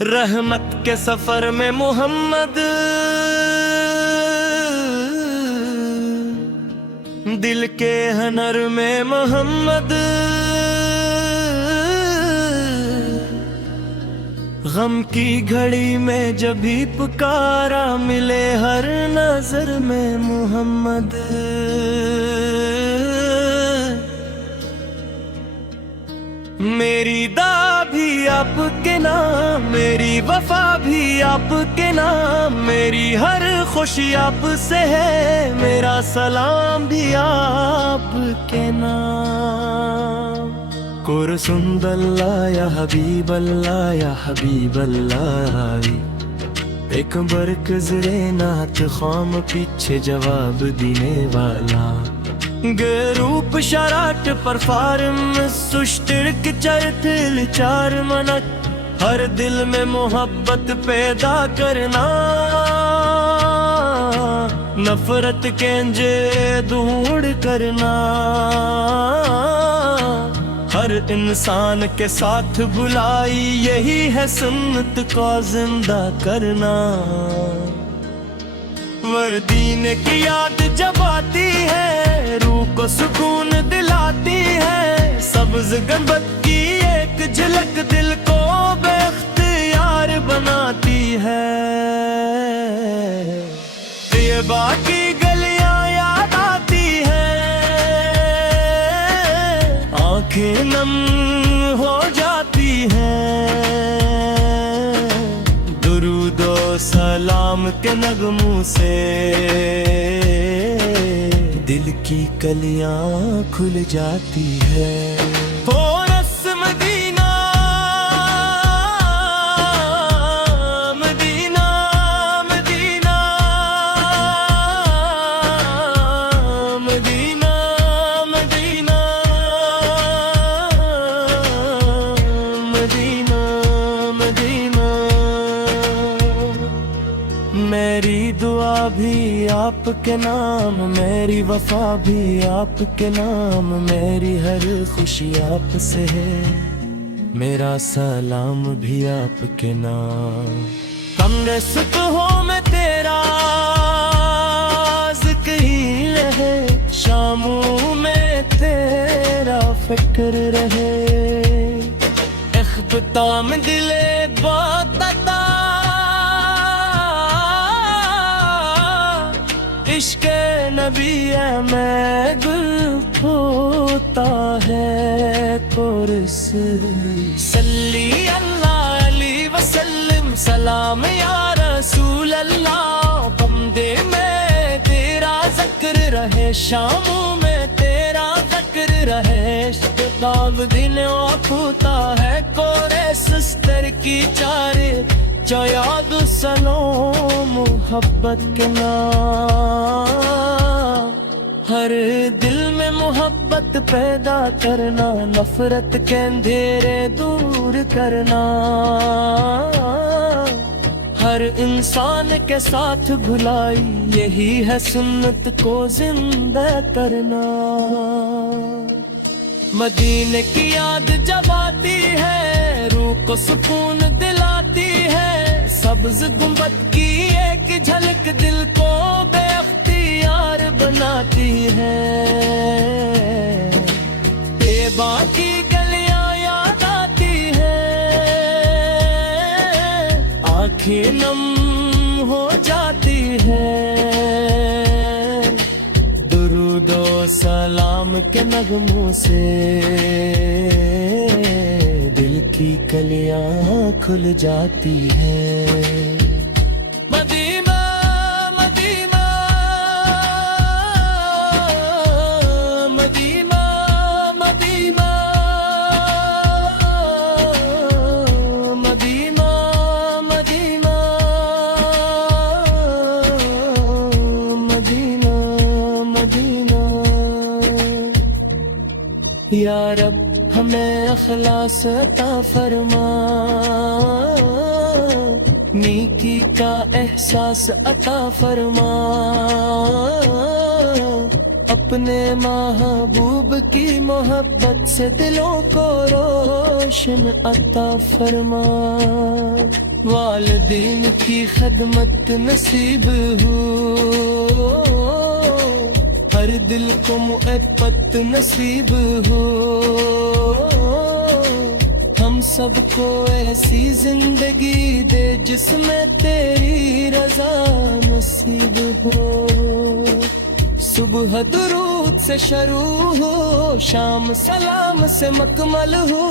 रहमत के सफर में मोहम्मद, दिल के हनर में मोहम्मद, गम की घड़ी में जब भी पुकारा मिले हर नजर में मोहम्मद। मेरी दा भी आपके नाम, मेरी वफा भी आपके नाम, मेरी हर खुशी आपसे है, मेरा सलाम भी आपके नाम। कुरसुंदल्लाह या हबीब अल्लाह या हबीब अल्लाह, एक बरक जरे नात खाम पीछे जवाब देने वाला। रूप शराट पर फारम सुष्टिक चरथिल चार मनक, हर दिल में मोहब्बत पैदा करना, नफरत केंजे दूर करना, हर इंसान के साथ बुलाई, यही है सुन्नत को जिंदा करना। वर्दीन की याद जब आती है, रूह को सुकून दिलाती है, सब्ज गंबद की एक झलक दिल को बेख्तियार बनाती है। ये बाकी गलियां याद आती है, आंखें नम हो जाती हैं, दुरूदो सलाम के नगमों से दिल की कलियां खुल जाती है। फोरस मदीना मदीना मदीना मदीना मदीना मदीना मदीना। मेरी दुआ भी आपके नाम, मेरी वफा भी आपके नाम, मेरी हर खुशी आपसे है, मेरा सलाम भी आपके नाम। कमरे सुबहों में तेरा ज़िक्र ही रहे, शामों में तेरा फिक्र रहे, इख्तिताम दिले बात इश्क़ नबी में गुल होता है कुर्स। सल्ली अल्लाह अलैहि वसल्लम, सलाम या रसूल अल्लाह। बंदे में तेरा ज़िक्र रहे, शामों में तेरा ज़िक्र रहे, शताब दिन होता है कोरे सुस्तर की चारे, याद सलो मोहब्बत के नाम। हर दिल में मोहब्बत पैदा करना, नफरत के अंधेरे दूर करना, हर इंसान के साथ भुलाई, यही है सुन्नत को जिंदा करना। मदीने की याद जब आती है, रूह को सुकून दिलाती है, सब्ज गुंबद की एक झलक दिल को बेख्तियार बनाती है। बेबा की गलियां याद आती है, आंखें नम हो जाती है, दुरूदो सलाम के नगमों से दिल की कलियां खुल जाती हैं। मदीना मदीना मदीना मदीना मदीना मदीना मदीना मदीना। یا رب ہمیں اخلاص عطا فرما، نیکی کا احساس عطا فرما، اپنے محبوب کی محبت سے دلوں کو روشن عطا فرما، والدین کی خدمت نصیب ہو، ہر دل کو محبت نصیب ہو، ہم سب کو ایسی زندگی دے جس میں تیری رضا نصیب ہو، صبح درود سے شروع ہو، شام سلام سے مکمل ہو،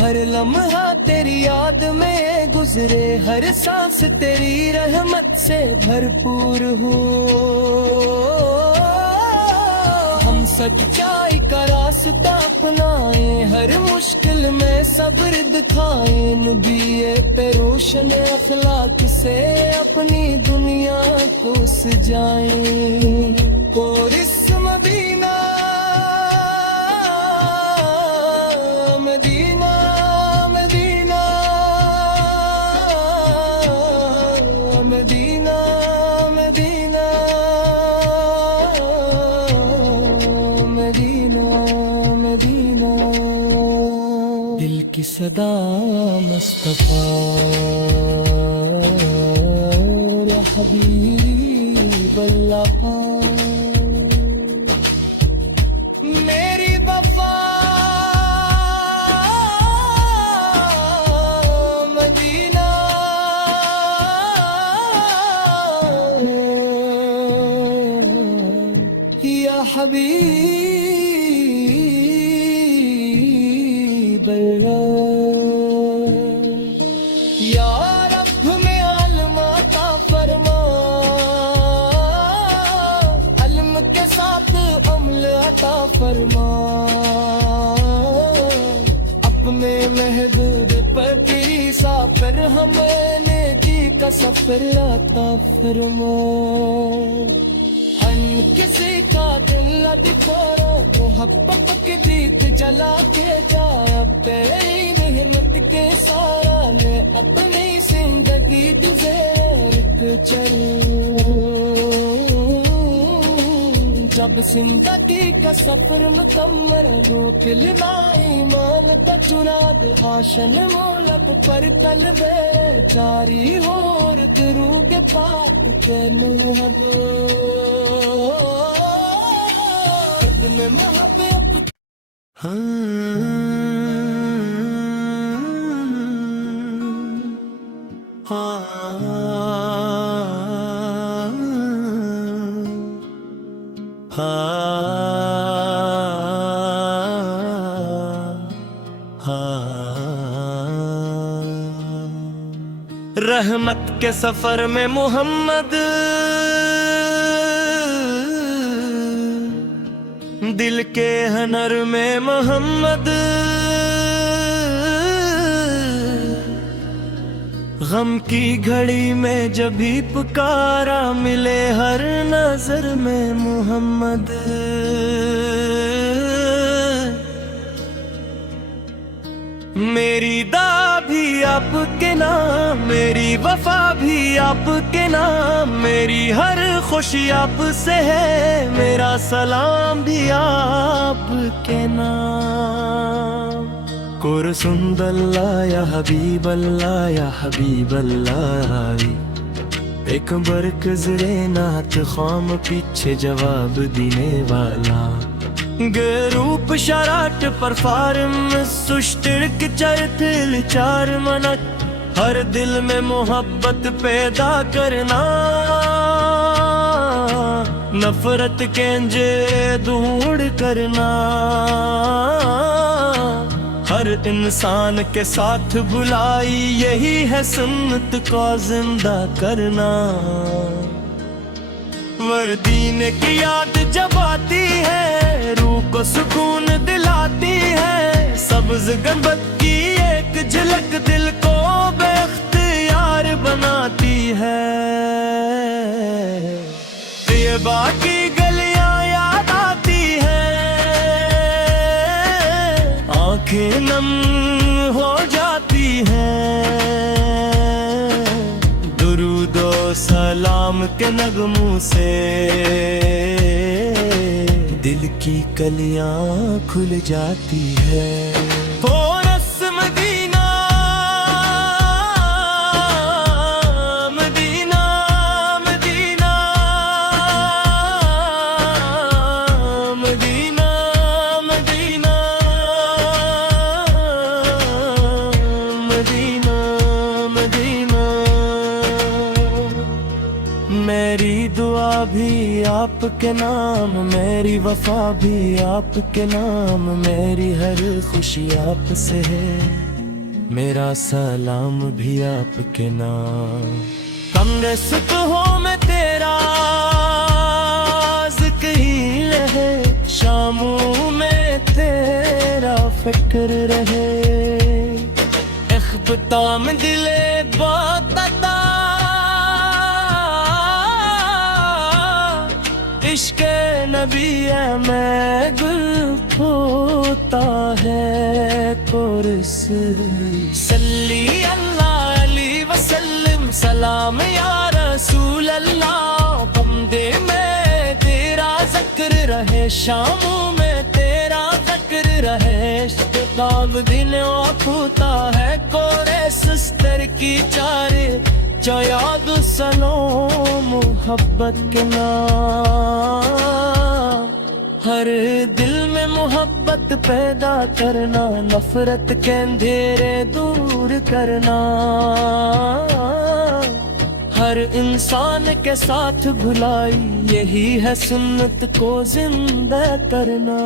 ہر لمحہ تیری یاد میں گزرے، ہر سانس تیری رحمت سے بھرپور ہو، ہم سچائی کا راستہ اپنائیں، ہر مشکل میں صبر دکھائیں، نبی پہ روشن اخلاق سے اپنی دنیا کو سجائیں، اور اس مدینہ مدینہ مدینہ مدینہ مدینہ مدینہ مدینہ، دل کی صدا مصطفیٰ یا حبیب اللہ، میری وفا مدینہ، یا حبیب اللہ، یا رب میں علم عطا فرما، علم کے ساتھ عمل عطا فرما، اپنے محبوب پر تیری سافر ہمیں نیکی کا سفر عطا فرما، ہم کسی کا دل نہ دکھانا تو حق کی دیت جلا کے جا، تیری رحمت کے سارا نے اپنی زندگی گزر چل، جب زندگی کا سفر مکمل ہو، کلمہ ایمان کا چراد آشن مولب پر طلبے جاری ہو، اور درود پاک کے محب میں محبت رحمت کے سفر میں محمد، دل کے ہنر میں محمد، غم کی گھڑی میں جب بھی پکارا ملے ہر نظر میں محمد، میری دا بھی آپ کے نام، میری وفا بھی آپ کے نام، میری ہر خوشی آپ سے ہے، میرا سلام بھی آپ کے نام، قرسند اللہ یا حبیب اللہ یا حبیب اللہ، ایک برکزرے نعت خام پیچھے جواب دینے والا، گروپ شراٹ پر فارم سشترک چرتل چار منک، ہر دل میں محبت پیدا کرنا، نفرت کینجے دور کرنا، ہر انسان کے ساتھ بلائی یہی ہے سنت کو زندہ کرنا، وردین کی یاد جب آتی ہے روح کو سکون دلاتی ہے، سبز گنبد کی ایک جھلک دل کو بے اختیار بناتی ہے، طیبہ کی گلیاں یاد آتی ہے، आंखें नम हो जाती हैं दुरूदो सलाम के नगमों से दिल की कलियां खुल जाती है हो रस मदीना मदीना मदीना मदीना मदीना मदीना मदीना मेरी दुआ भी आपके नाम मेरी वफा भी आपके नाम मेरी हर खुशी आपसे है मेरा सलाम भी आपके नाम कमरे सुबहों में तेरा ज़िक्र ही रहे शामों में तेरा फिक्र रहे इख्तिताम दिले बात इश्क़ नबी है मैं गुल होता है कुर्स सल्ली अल्लाह अली वसल्लम सलाम या रसूल अल्लाह बंदे में तेरा ज़िक्र रहे शामों में तेरा ज़िक्र रहे शाम दिन होता है कोरे सुस्तर की चारे जो याद सनो मोहब्बत के नाम हर दिल में मोहब्बत पैदा करना नफरत के अंधेरे दूर करना हर इंसान के साथ भुलाई यही है सुन्नत को जिंदा करना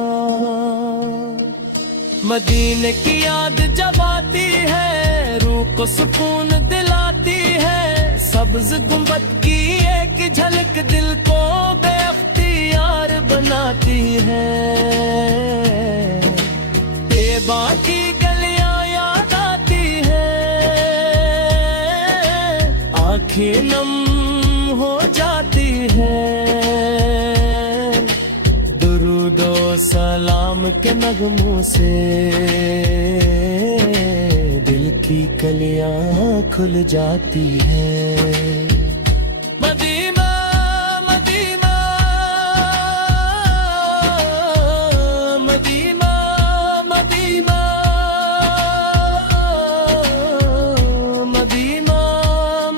मदीने की याद जब आती है रूह को सुकून दिलाती है सब्ज गुंबद की एक झलक दिल को बेख्तियार बनाती है तैबा की गलियां याद आती है आंखें नम हो जाती है दुरूदो सलाम के नगमों से दिल की कलियां खुल जाती हैं मदीना मदीना मदीना मदीना मदीना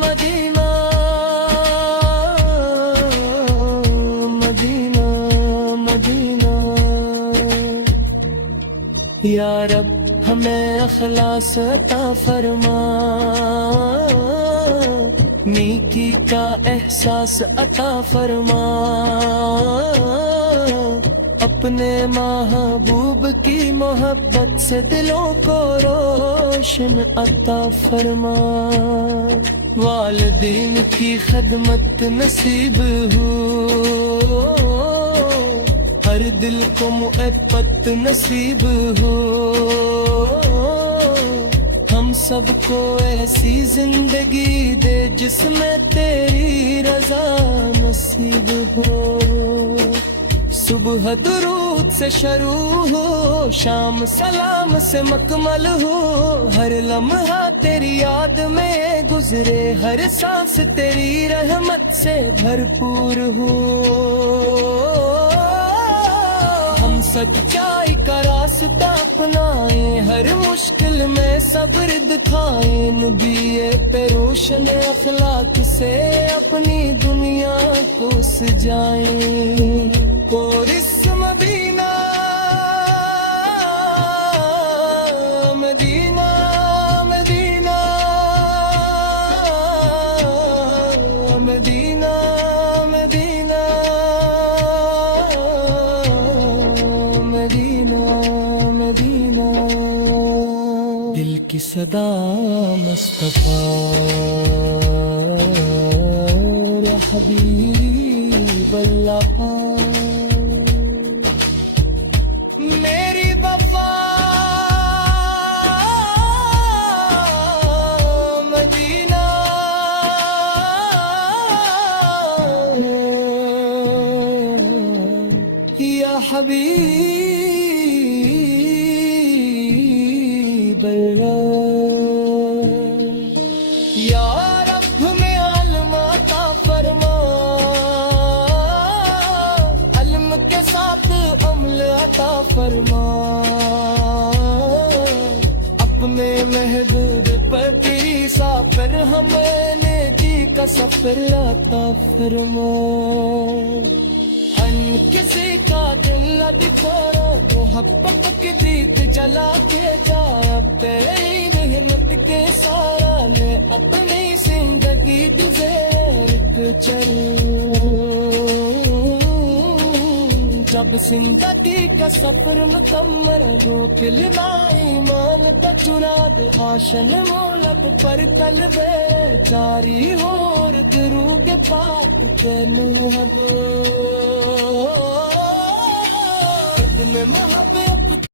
मदीना मदीना मदीना या रब हमें अखलास अता फरमा नेकी का एहसास अता फरमा अपने महबूब की मोहब्बत से दिलों को रोशन अता फरमा वालिदैन की खिदमत नसीब हो हर दिल को मुहब्बत नसीब हो हम सबको ऐसी जिंदगी दे जिसमें तेरी रजा नसीब हो सुबह दुरूद से शुरू हो शाम सलाम से मकमल हो हर लम्हा तेरी याद में गुजरे हर सांस तेरी रहमत से भरपूर हो हम सच्चाई का रास्ता अपनाए हर मुश्किल में सब्र दिखाए नबी पे रोशन अखलाक से अपनी दुनिया को सजाए और इस मदीना मदीना मदीना मदीना मदीना मदीना मदीना दिल की सदा मुस्तफा या हबीब अल्लाह मेरी वफा मदीना या हबीब برا یا رب میں علم عطا فرما علم کے ساتھ عمل عطا فرما اپنے محبوب پر تیری سافر ہمیں نیکی کا سفر عطا فرما ہم کسی کا دل دکھارا تو حق کی دیت جلا کے جا تیری رحمت کے سارا نے اپنی زندگی گزر چل جب زندگی کا سفر مکمل ہو کلمہ ایمان کا چراد آشن مولب پر قلبے جاری ہو اور درود پاک کے محبوب میں محبت